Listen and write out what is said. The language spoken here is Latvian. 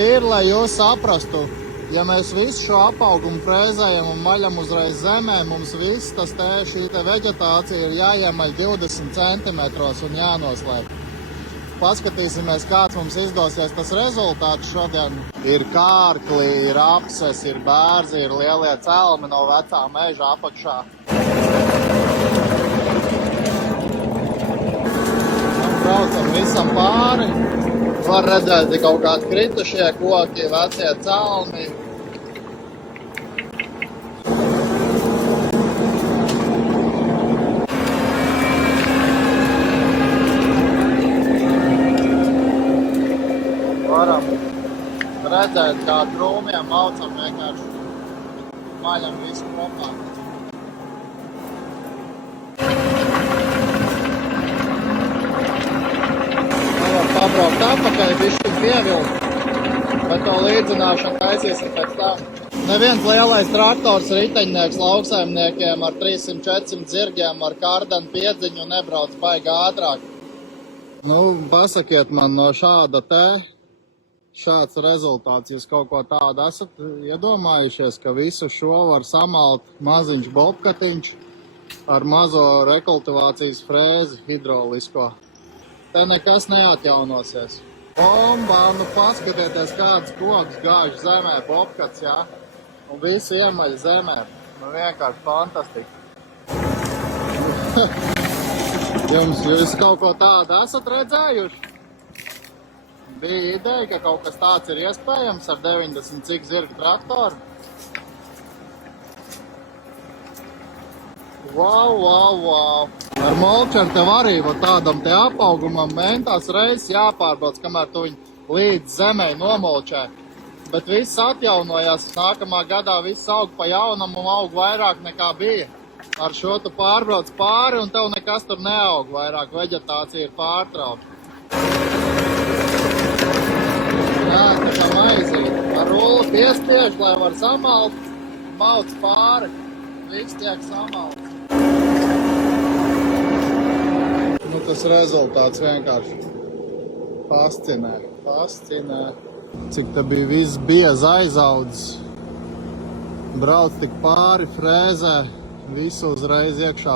tīri, lai jūs saprastu, ja mēs visu šo apaugumu frēzējam un maļam uzreiz zemē, mums viss šī veģetācija ir jāiemaļ 20 centimetros un jānoslēp. Paskatīsimies, kāds mums izdosies tas rezultāts šodien. Ir kārkli, ir apses, ir bērzi, ir lielie celmi no vecā meža apakšā. Braucam visam pāri. Var redzēt kaut kādi kritušie koki, vecie celmi. Varam redzēt, kā krūmiem maucam vienkārši maļam visu kopā. Varam pabraukt atpakaļ, bišķi pievilkt, bet to līdzināšanu taisīsim pēc tam. Neviens lielais traktors riteņnieks lauksaimniekiem ar 300-400 zirgiem ar kārdenu piedziņu nebrauc baigi ātrāk. Nu, pasakiet man no šāds rezultāts. Jūs kaut ko tādu esat iedomājušies, ka visu šo var samalt maziņš bobkatiņš ar mazo rekultivācijas frēzi hidrolisko. Te nekas neatjaunosies. Bombā, nu paskatieties, kāds koks gāž zemē, bobkats, jā? Un visi iemaļ zemē. Nu vienkārši fantastika. Jūs kaut ko tādu esat redzējuši? Bija ideja, ka kaut kas tāds ir iespējams ar 90 cik zirgu traktoru. Wow. Ar molčaru tev arī tādam te apaugumam mentās reizes jāpārbrauc, kamēr tu viņu līdz zemē nomolčē. Bet viss atjaunojās, nākamā gadā viss aug pa jaunam un aug vairāk nekā bija. Ar šo tu pārbrauc pāri un tev nekas tur neaug vairāk, veģetācija ir pārtraukta. Jā, tā kā maizīt. Ar rulli piespiež, lai var samalt, mauc pāri, viss tiek samalts. Nu, tas rezultāts vienkārši fascinē. Cik te bija viss biez aizaudzis. Brauc tik pāri frēzē, visu uzreiz iekšā.